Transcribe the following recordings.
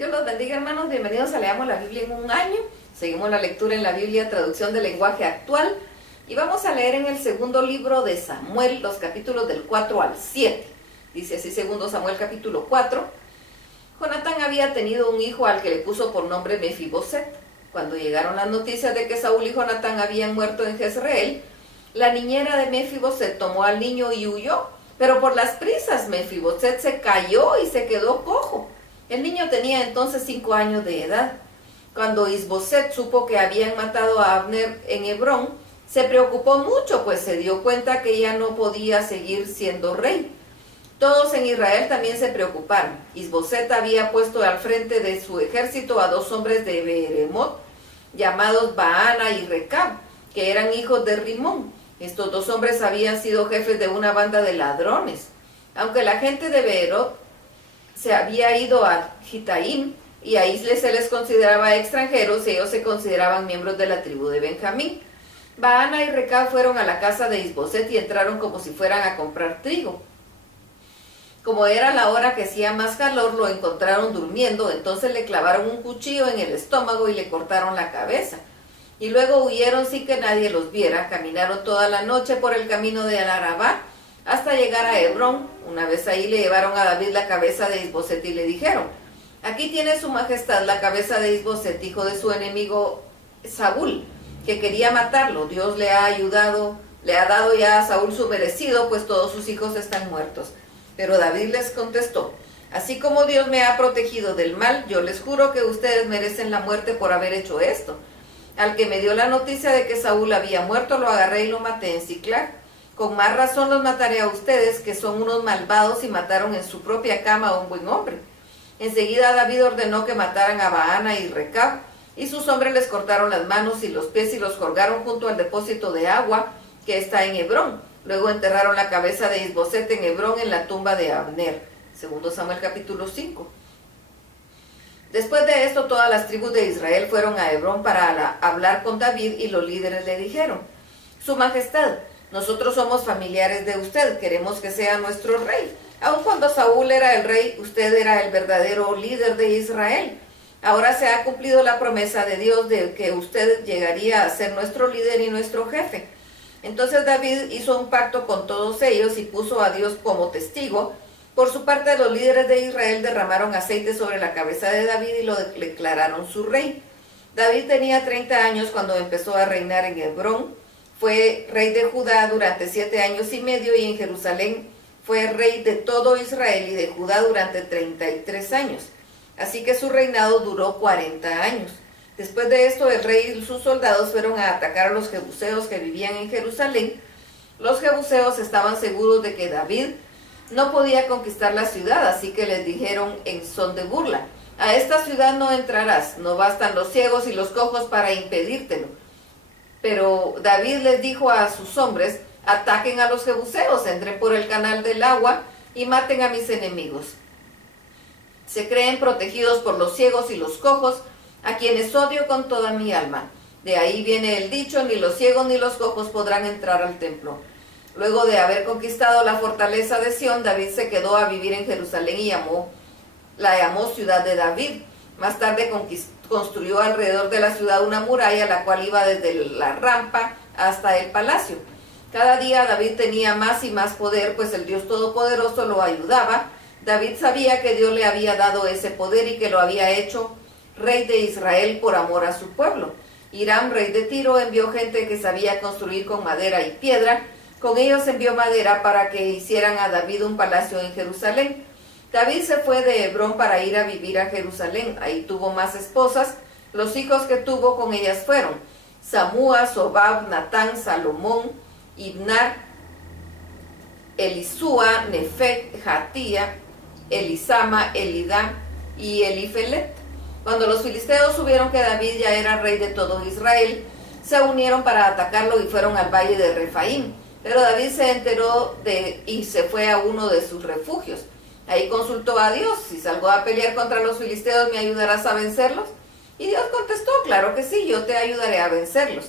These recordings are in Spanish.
Dios los bendiga, hermanos. Bienvenidos a Leamos la Biblia en un año. Seguimos la lectura en la Biblia, traducción del lenguaje actual. Y vamos a leer en el segundo libro de Samuel, los capítulos del 4 al 7. Dice así, segundo Samuel capítulo 4. Jonatán había tenido un hijo al que le puso por nombre Mefiboset. Cuando llegaron las noticias de que Saúl y Jonatán habían muerto en Jezreel, la niñera de Mefiboset tomó al niño y huyó. Pero por las prisas Mefiboset se cayó y se quedó cojo. El niño tenía entonces 5 años de edad. Cuando Isboset supo que habían matado a Abner en Hebrón, se preocupó mucho, pues se dio cuenta que ya no podía seguir siendo rey. Todos en Israel también se preocuparon. Isboset había puesto al frente de su ejército a 2 hombres de Beeremot, llamados Baana y Recab, que eran hijos de Rimón. Estos 2 hombres habían sido jefes de una banda de ladrones. Aunque la gente de Beerot se había ido a Gitaim, y ahí se les consideraba extranjeros, ellos se consideraban miembros de la tribu de Benjamín. Baana y Recab fueron a la casa de Isboset y entraron como si fueran a comprar trigo. Como era la hora que hacía más calor, lo encontraron durmiendo, entonces le clavaron un cuchillo en el estómago y le cortaron la cabeza. Y luego huyeron sin que nadie los viera, caminaron toda la noche por el camino de Arabá hasta llegar a Hebrón. Una vez ahí le llevaron a David la cabeza de Isboset y le dijeron: aquí tiene su majestad la cabeza de Isboset, hijo de su enemigo Saúl, que quería matarlo. Dios le ha dado ya a Saúl su merecido, pues todos sus hijos están muertos. Pero David les contestó: así como Dios me ha protegido del mal, yo les juro que ustedes merecen la muerte por haber hecho esto. Al que me dio la noticia de que Saúl había muerto, lo agarré y lo maté en Siclag. Con más razón los mataré a ustedes, que son unos malvados y mataron en su propia cama a un buen hombre. Enseguida David ordenó que mataran a Baana y Recab, y sus hombres les cortaron las manos y los pies y los colgaron junto al depósito de agua que está en Hebrón. Luego enterraron la cabeza de Isboset en Hebrón en la tumba de Abner. Segundo Samuel capítulo 5. Después de esto, todas las tribus de Israel fueron a Hebrón para hablar con David, y los líderes le dijeron: Su Majestad, nosotros somos familiares de usted, queremos que sea nuestro rey. Aun cuando Saúl era el rey, usted era el verdadero líder de Israel. Ahora se ha cumplido la promesa de Dios de que usted llegaría a ser nuestro líder y nuestro jefe. Entonces David hizo un pacto con todos ellos y puso a Dios como testigo. Por su parte, los líderes de Israel derramaron aceite sobre la cabeza de David y lo declararon su rey. David tenía 30 años cuando empezó a reinar en Hebrón. Fue rey de Judá durante 7 años y medio, y en Jerusalén fue rey de todo Israel y de Judá durante 33 años. Así que su reinado duró 40 años. Después de esto, el rey y sus soldados fueron a atacar a los jebuseos que vivían en Jerusalén. Los jebuseos estaban seguros de que David no podía conquistar la ciudad, así que les dijeron en son de burla: a esta ciudad no entrarás, no bastan los ciegos y los cojos para impedírtelo. Pero David les dijo a sus hombres: ataquen a los jebuseos, entren por el canal del agua y maten a mis enemigos. Se creen protegidos por los ciegos y los cojos, a quienes odio con toda mi alma. De ahí viene el dicho: ni los ciegos ni los cojos podrán entrar al templo. Luego de haber conquistado la fortaleza de Sión, David se quedó a vivir en Jerusalén y la llamó Ciudad de David. Más tarde construyó alrededor de la ciudad una muralla, la cual iba desde la rampa hasta el palacio. Cada día David tenía más y más poder, pues el Dios Todopoderoso lo ayudaba. David sabía que Dios le había dado ese poder y que lo había hecho rey de Israel por amor a su pueblo. Hiram, rey de Tiro, envió gente que sabía construir con madera y piedra. Con ellos envió madera para que hicieran a David un palacio en Jerusalén. David se fue de Hebrón para ir a vivir a Jerusalén. Ahí tuvo más esposas. Los hijos que tuvo con ellas fueron Samúa, Sobab, Natán, Salomón, Ibnar, Elisúa, Nefeg, Jatía, Elisama, Elidá y Elifelet. Cuando los filisteos supieron que David ya era rey de todo Israel, se unieron para atacarlo y fueron al valle de Refaim. Pero David se enteró y se fue a uno de sus refugios. Ahí consultó a Dios: si salgo a pelear contra los filisteos, ¿me ayudarás a vencerlos? Y Dios contestó: claro que sí, yo te ayudaré a vencerlos.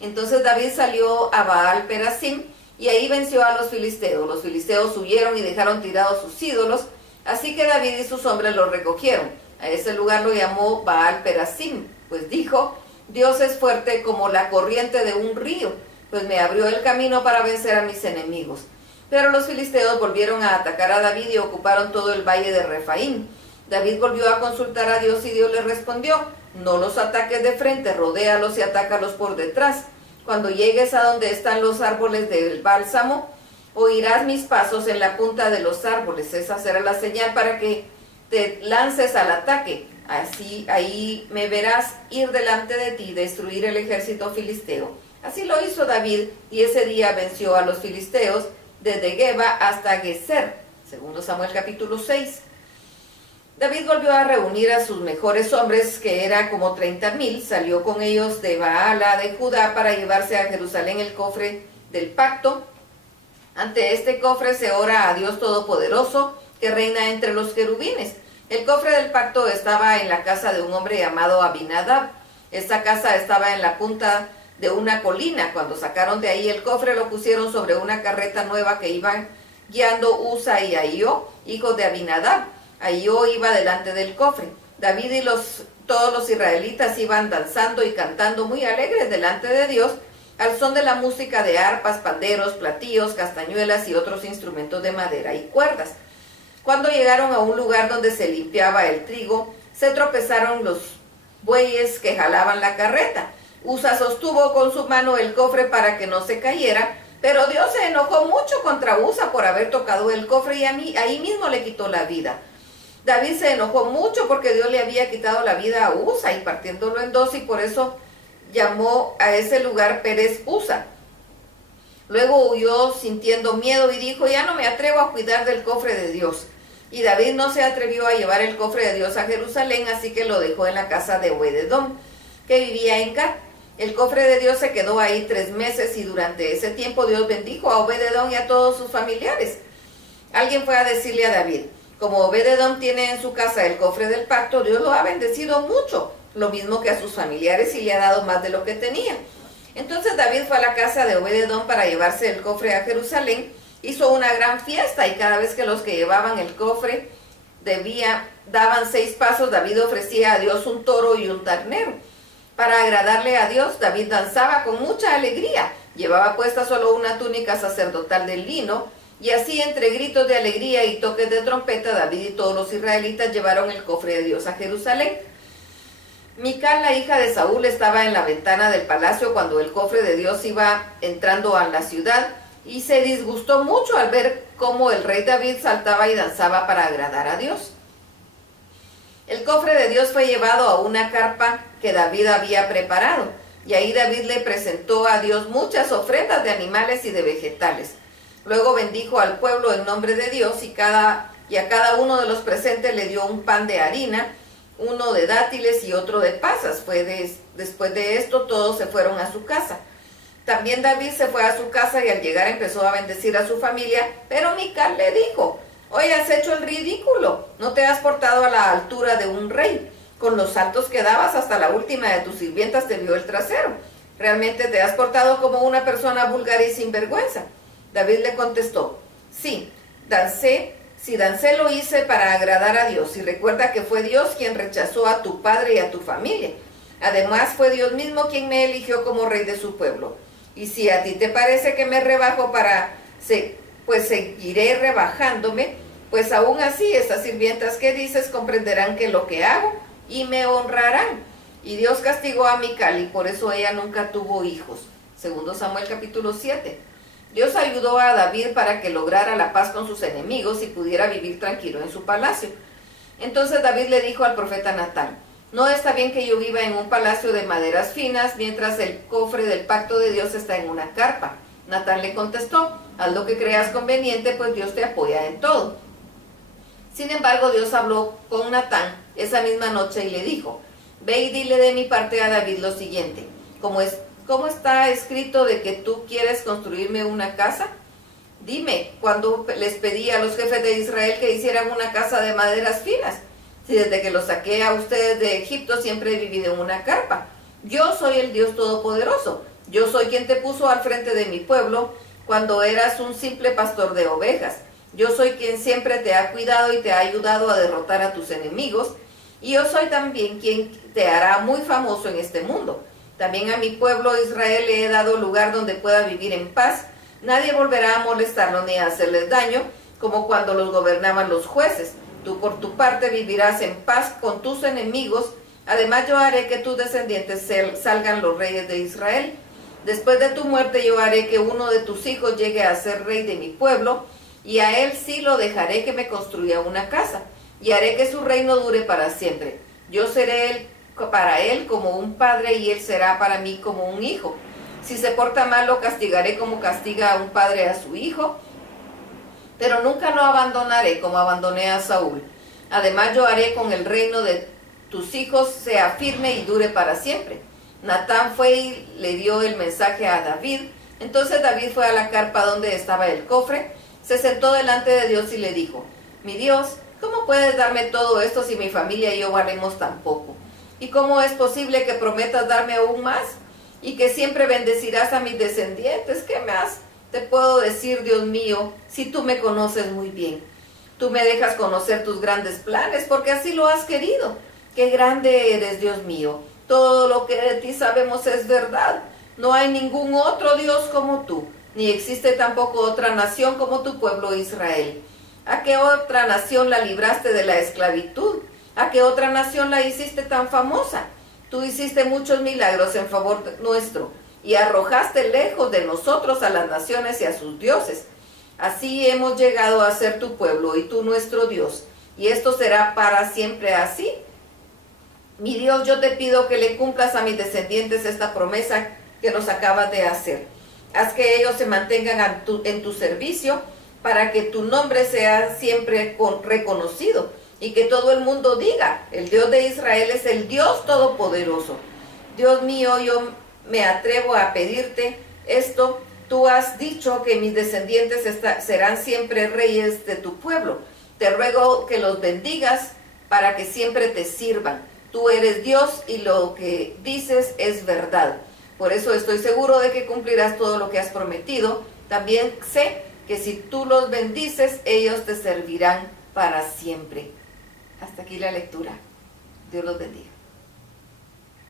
Entonces David salió a Baal Perasim y ahí venció a los filisteos. Los filisteos huyeron y dejaron tirados sus ídolos. Así que David y sus hombres lo recogieron. A ese lugar lo llamó Baal Perasim, pues dijo: Dios es fuerte como la corriente de un río, pues me abrió el camino para vencer a mis enemigos. Pero los filisteos volvieron a atacar a David y ocuparon todo el valle de Refaim. David volvió a consultar a Dios y Dios le respondió: no los ataques de frente, rodéalos y atácalos por detrás. Cuando llegues a donde están los árboles del bálsamo, oirás mis pasos en la punta de los árboles. Esa será la señal para que te lances al ataque. Así ahí me verás ir delante de ti y destruir el ejército filisteo. Así lo hizo David, y ese día venció a los filisteos desde Geba hasta Geser. Segundo Samuel capítulo 6. David volvió a reunir a sus mejores hombres, que era como 30,000, salió con ellos de Baala de Judá para llevarse a Jerusalén el cofre del pacto. Ante este cofre se ora a Dios Todopoderoso, que reina entre los querubines. El cofre del pacto estaba en la casa de un hombre llamado Abinadab. Esta casa estaba en la punta de una colina. Cuando sacaron de ahí el cofre, lo pusieron sobre una carreta nueva que iban guiando Usa y Ahío, hijos de Abinadab. Ahío iba delante del cofre. David y todos los israelitas iban danzando y cantando muy alegres delante de Dios, al son de la música de arpas, panderos, platillos, castañuelas y otros instrumentos de madera y cuerdas. Cuando llegaron a un lugar donde se limpiaba el trigo, se tropezaron los bueyes que jalaban la carreta. Usa sostuvo con su mano el cofre para que no se cayera, pero Dios se enojó mucho contra Usa por haber tocado el cofre y ahí mismo le quitó la vida. David se enojó mucho porque Dios le había quitado la vida a Usa y partiéndolo en dos, y por eso llamó a ese lugar Pérez Usa. Luego huyó sintiendo miedo y dijo: ya no me atrevo a cuidar del cofre de Dios. Y David no se atrevió a llevar el cofre de Dios a Jerusalén, así que lo dejó en la casa de Obed-edom, que vivía en Gat. El cofre de Dios se quedó ahí 3 meses, y durante ese tiempo Dios bendijo a Obed-edom y a todos sus familiares. Alguien fue a decirle a David: como Obed-edom tiene en su casa el cofre del pacto, Dios lo ha bendecido mucho, lo mismo que a sus familiares, y le ha dado más de lo que tenía. Entonces David fue a la casa de Obed-edom para llevarse el cofre a Jerusalén. Hizo una gran fiesta, y cada vez que los que llevaban el cofre daban 6 pasos, David ofrecía a Dios un toro y un ternero. Para agradarle a Dios, David danzaba con mucha alegría. Llevaba puesta solo una túnica sacerdotal de lino, y así entre gritos de alegría y toques de trompeta, David y todos los israelitas llevaron el cofre de Dios a Jerusalén. Mical, la hija de Saúl, estaba en la ventana del palacio cuando el cofre de Dios iba entrando a la ciudad, y se disgustó mucho al ver cómo el rey David saltaba y danzaba para agradar a Dios. El cofre de Dios fue llevado a una carpa que David había preparado, y ahí David le presentó a Dios muchas ofrendas de animales y de vegetales. Luego bendijo al pueblo en nombre de Dios, y a cada uno de los presentes le dio un pan de harina, uno de dátiles y otro de pasas. Después de esto todos se fueron a su casa. También David se fue a su casa, y al llegar empezó a bendecir a su familia, pero Mical le dijo: oye, has hecho el ridículo, no te has portado a la altura de un rey. Con los saltos que dabas, hasta la última de tus sirvientas te vio el trasero. Realmente te has portado como una persona vulgar y sin vergüenza. David le contestó: sí, dancé lo hice para agradar a Dios, y recuerda que fue Dios quien rechazó a tu padre y a tu familia. Además fue Dios mismo quien me eligió como rey de su pueblo. Y si a ti te parece que me rebajo pues seguiré rebajándome, pues aún así esas sirvientas que dices comprenderán que lo que hago y me honrarán. Y Dios castigó a Mical, y por eso ella nunca tuvo hijos. Segundo Samuel capítulo 7. Dios ayudó a David para que lograra la paz con sus enemigos y pudiera vivir tranquilo en su palacio. Entonces David le dijo al profeta Natán: no está bien que yo viva en un palacio de maderas finas, mientras el cofre del pacto de Dios está en una carpa. Natán le contestó: haz lo que creas conveniente, pues Dios te apoya en todo. Sin embargo, Dios habló con Natán esa misma noche y le dijo: ve y dile de mi parte a David lo siguiente: ¿Cómo está escrito de que tú quieres construirme una casa? Dime, cuando les pedí a los jefes de Israel que hicieran una casa de maderas finas, si desde que los saqué a ustedes de Egipto siempre he vivido en una carpa. Yo soy el Dios Todopoderoso. Yo soy quien te puso al frente de mi pueblo cuando eras un simple pastor de ovejas. Yo soy quien siempre te ha cuidado y te ha ayudado a derrotar a tus enemigos, y yo soy también quien te hará muy famoso en este mundo. También a mi pueblo Israel le he dado lugar donde pueda vivir en paz. Nadie volverá a molestarlos ni a hacerles daño, como cuando los gobernaban los jueces. Tú por tu parte vivirás en paz con tus enemigos. Además yo haré que tus descendientes salgan los reyes de Israel. Después de tu muerte yo haré que uno de tus hijos llegue a ser rey de mi pueblo, y a él sí lo dejaré que me construya una casa, y haré que su reino dure para siempre. Yo seré para él como un padre, y él será para mí como un hijo. Si se porta mal, lo castigaré como castiga a un padre a su hijo, pero nunca lo abandonaré como abandoné a Saúl. Además yo haré con el reino de tus hijos sea firme y dure para siempre. Natán fue y le dio el mensaje a David. Entonces David fue a la carpa donde estaba el cofre, se sentó delante de Dios y le dijo: mi Dios, ¿cómo puedes darme todo esto si mi familia y yo valemos tan poco? ¿Y cómo es posible que prometas darme aún más? Y que siempre bendecirás a mis descendientes. ¿Qué más te puedo decir, Dios mío, si tú me conoces muy bien? Tú me dejas conocer tus grandes planes, porque así lo has querido. ¡Qué grande eres, Dios mío! Todo lo que de ti sabemos es verdad. No hay ningún otro Dios como tú, ni existe tampoco otra nación como tu pueblo Israel. ¿A qué otra nación la libraste de la esclavitud? ¿A qué otra nación la hiciste tan famosa? Tú hiciste muchos milagros en favor nuestro, y arrojaste lejos de nosotros a las naciones y a sus dioses. Así hemos llegado a ser tu pueblo y tú nuestro Dios, y esto será para siempre así. Mi Dios, yo te pido que le cumplas a mis descendientes esta promesa que nos acabas de hacer. Haz que ellos se mantengan en tu servicio, para que tu nombre sea siempre reconocido, y que todo el mundo diga: el Dios de Israel es el Dios Todopoderoso. Dios mío, yo me atrevo a pedirte esto. Tú has dicho que mis descendientes serán siempre reyes de tu pueblo. Te ruego que los bendigas para que siempre te sirvan. Tú eres Dios y lo que dices es verdad. Por eso estoy seguro de que cumplirás todo lo que has prometido. También sé que si tú los bendices, ellos te servirán para siempre. Hasta aquí la lectura. Dios los bendiga.